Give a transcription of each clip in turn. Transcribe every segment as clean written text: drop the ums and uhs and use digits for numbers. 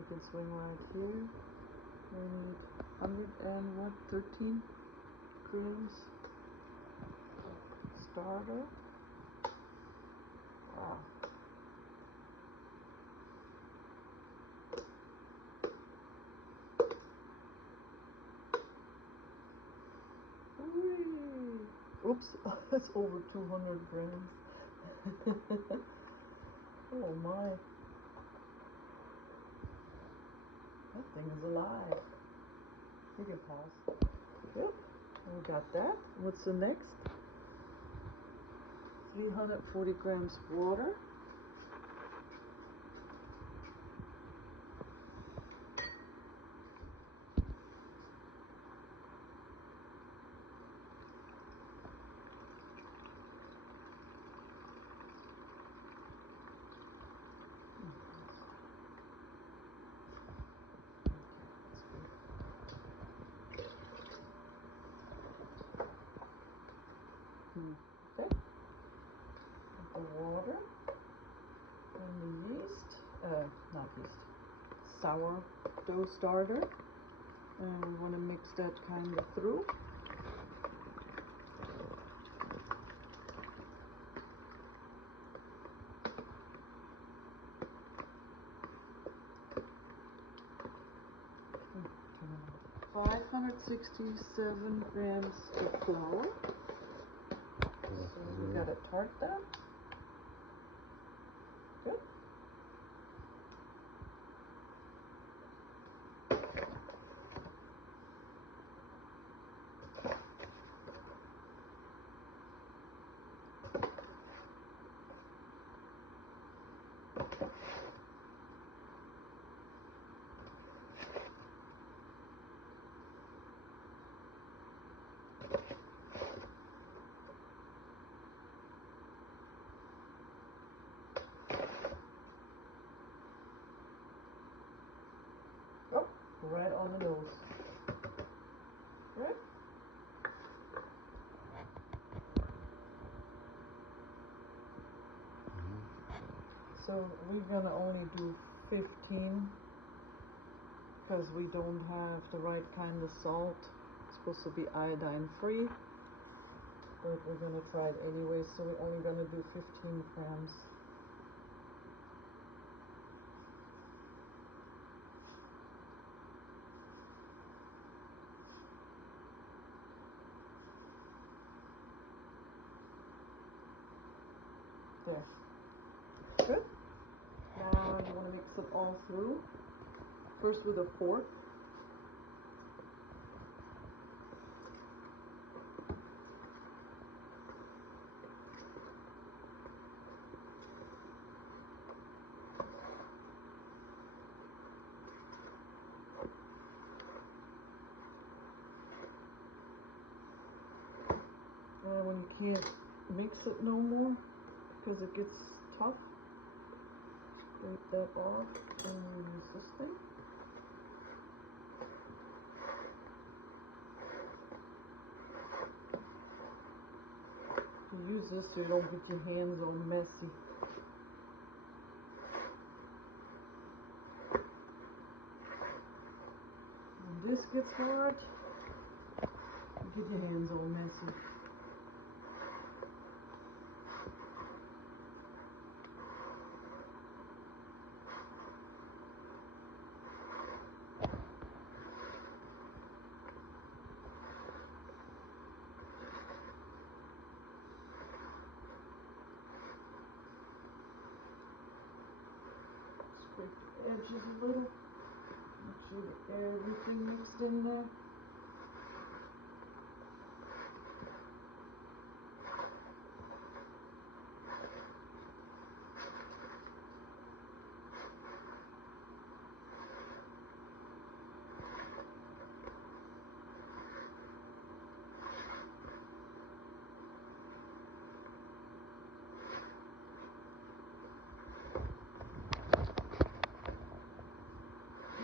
You can swing right here. We need 113 grams starter. Wow. Whee! Oops, that's over 200 grams. Oh my. That thing is alive. You can pause. Yep, we got that. What's the next? 340 grams water. Okay. The water and the yeast, not yeast, sourdough starter. And we want to mix that kind of through. Okay. 567 grams of flour. So we gotta tart that. Good. Oh, right on the nose. Right? So we're gonna only do 15 because we don't have the right kind of salt. It's supposed to be iodine free, but we're gonna try it anyway, so we're only gonna do 15 grams. There. Good. Now you want to mix it all through. First with a fork. When you can't mix it no more because it gets tough, scrape that off and use this thing. If you use this so you don't get your hands all messy. When this gets hard, you get your hands all messy. Scrape the edges a little. Make sure that everything mixed in there.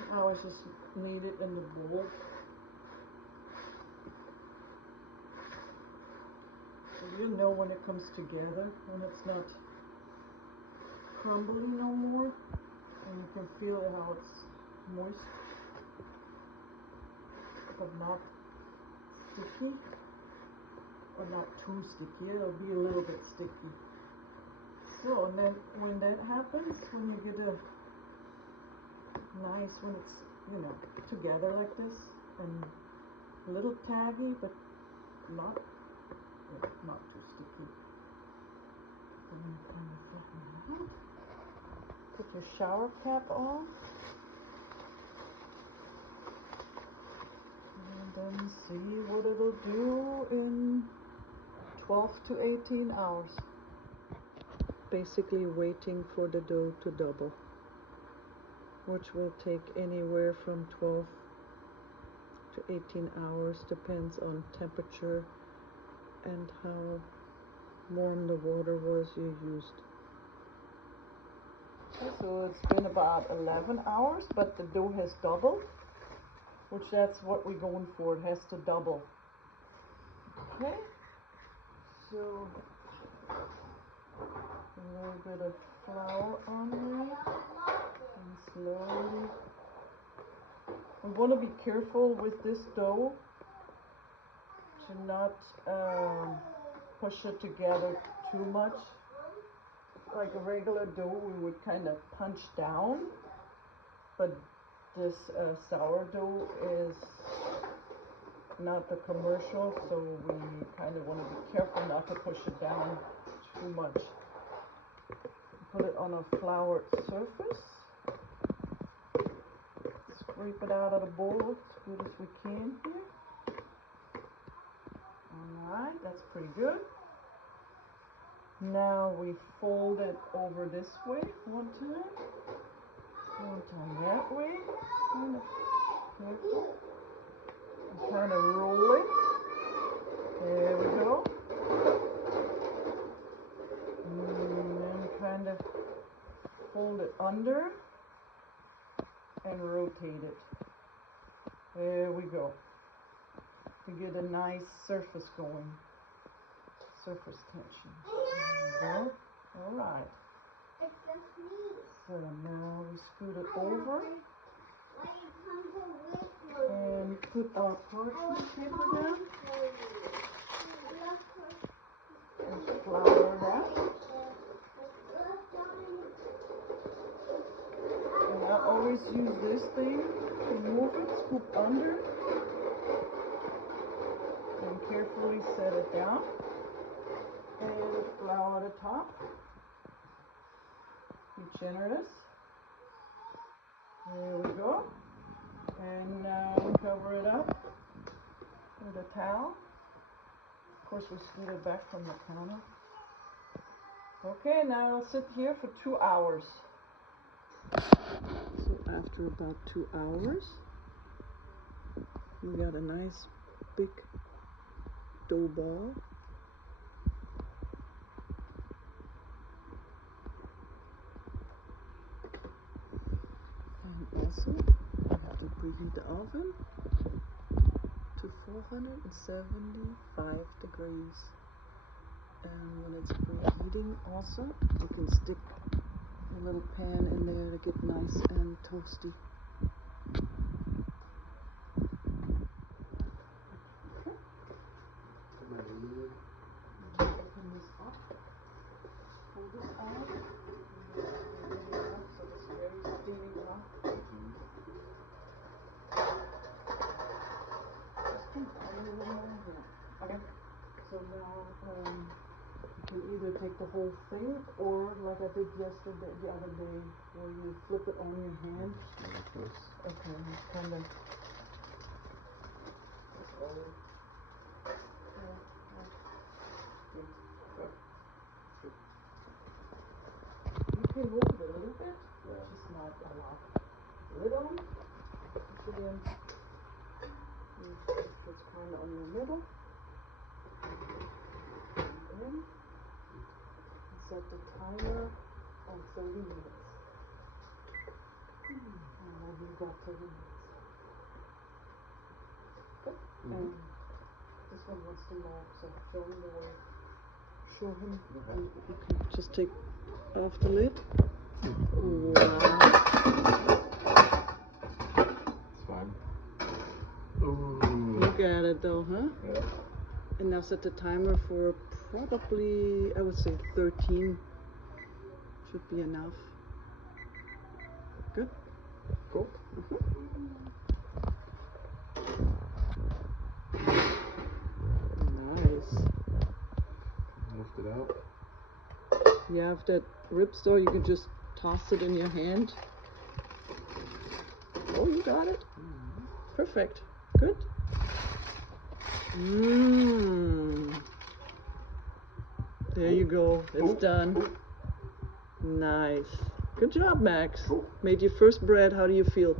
Now I just knead it in the bowl. So you know when it comes together, when it's not crumbly no more, and you can feel how it's moist, but not sticky, or not too sticky. It'll be a little bit sticky. So, and then when that happens, when you get a nice, when it's, you know, together like this, and a little taggy, but not too sticky. Then you kind of flatten it out. Put your shower cap on. And then see what it'll do in 12 to 18 hours. Basically waiting for the dough to double, which will take anywhere from 12 to 18 hours, depends on temperature and how warm the water was you used. Okay, so it's been about 11 hours, but the dough has doubled, which that's what we're going for. It has to double. Okay, so a little bit of flour on there, and slowly. We want to be careful with this dough to not push it together too much. Like a regular dough, we would kind of punch down, but this sourdough is not the commercial, so we kind of want to be careful not to push it down too much. Put it on a floured surface. Scrape it out of the bowl as good as we can here. Alright, that's pretty good. Now we fold it over this way one time that way. Kind of careful. And kind of roll it. There we go. And then kind of fold it under and rotate it. There we go. To get a nice surface going. Surface tension. There we go. Alright. So now we scoot it over and put our parchment paper down. And flour that. And I always use this thing to move it, scoop under, and carefully set it down. And flour the top. Be generous. There we go. And now cover it up with a towel. Of course, we scoot it back from the counter. Okay, now it'll sit here for 2 hours. So after about 2 hours, we got a nice big dough ball. And also, we have to preheat the oven to 475 degrees. And when it's preheating also, you can stick a little pan in there to get nice and toasty. Okay. Open this up. Pull this out. So it's very steamy hot. Okay. So now you can either take the whole thing, or like I did yesterday, the other day, where you flip it on your hand. Okay, it's kind of. You can move it a little bit, just not a lot. Lid on. Push it in. It's kind of on the middle. And then set the timer on 30 minutes. And we've got 30 minutes. Good. And this one wants to mold, so show him the way. Show him. Okay, just take off the lid. Wow. Look at it though, huh? Yeah. And now set the timer for probably, I would say 13. Should be enough. Good. Cool. Nice. Lift it out. You have that ripstone, you can just toss it in your hand. Oh, you got it. Perfect. Good. There you go. It's done. Nice. Good job, Max. Made your first bread. How do you feel?